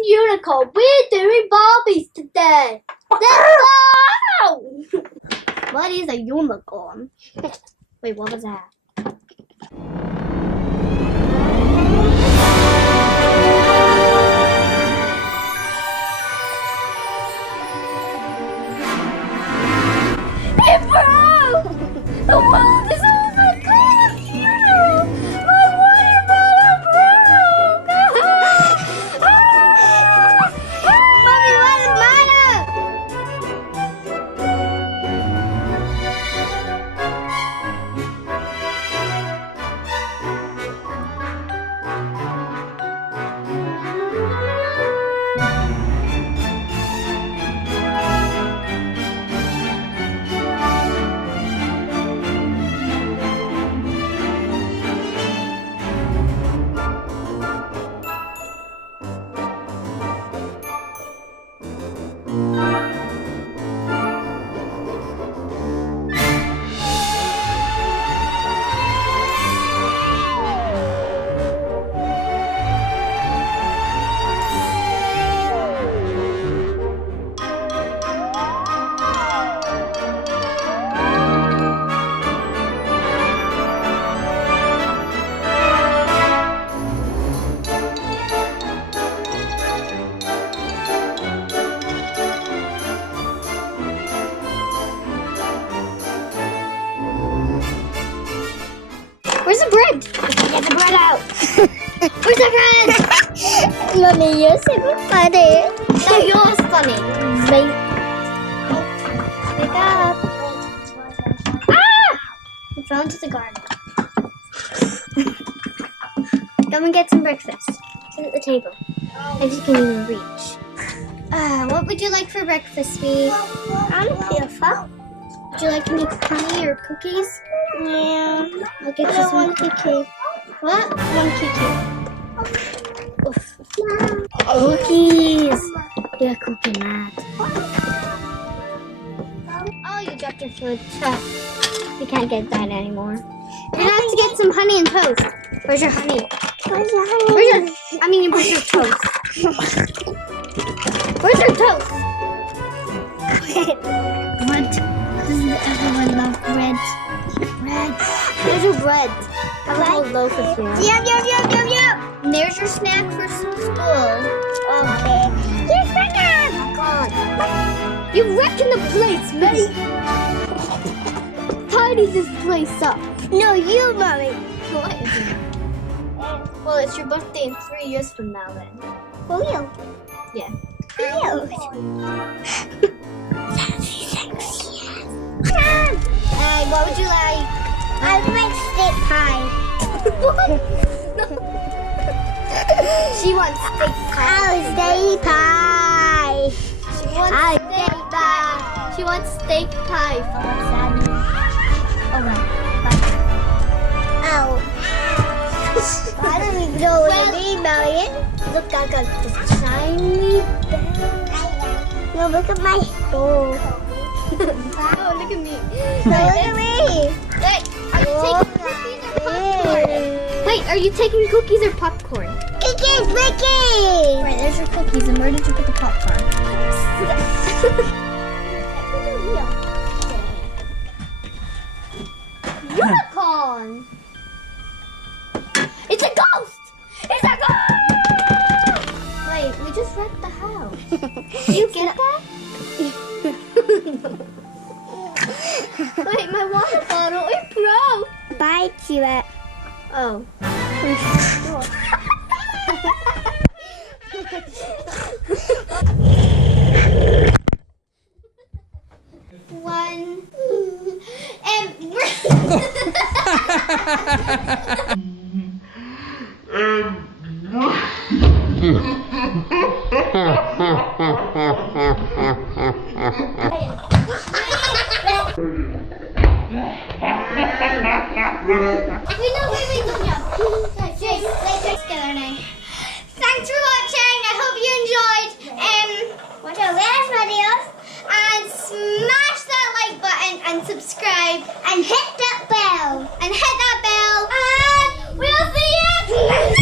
and Unicorn. We're doing Barbies today. Let's go! What is a unicorn? Wait, what was that? It broke! The world is overcome! My watermelon broke! Mommy, what is Where's the bread? Get the bread out. Where's the bread? Mommy, you're super funny. No, you're funny. Wake up. Ah! We fell into the garden. Come and get some breakfast. Sit at the table. If you can even reach. What would you like for breakfast, sweetie? I'm beautiful. Would you like to make honey or cookies? Yeah. I'll get you some cookie. What? One cookie. Oof. Cookies. Yeah, cookie mad. Oh, you dropped your food. You can't get that anymore. You're gonna have to get some honey and toast. Where's your honey? Where's your honey? Where's your toast? Where's your toast? What? Doesn't everyone love bread? Bread. There's your bread. Have a whole loaf of you. Yum, yum, yum, yum, yum. And there's your snack for school. Okay. Yes, snack. God. You're wrecking the place, mate. Tidy this place up. No, you, Mommy. What is it? Well, it's your birthday in 3 years from now, then. For real? Yeah. For real. What would you like? I would like steak pie. She wants steak pie. Oh, steak pie. She wants steak pie for her Saturday. Oh, no. Ow. I don't even know what I mean, Marion. Look, I got this shiny bell. No, look at my bowl. Oh, look at me. No, look at me. Wait, are you taking cookies or popcorn? Wait, are you taking cookies or popcorn? Cookies, cookies! Right, there's your cookies, and where did you put the popcorn? Unicorn! It's a ghost! It's a ghost! Wait, we just wrecked the house. You get that? Wait, my water bottle, it broke. Bye, Tia. Oh. One. And thanks for watching. I hope you enjoyed. Watch our last videos and smash that like button and subscribe and hit that bell. And we'll see you.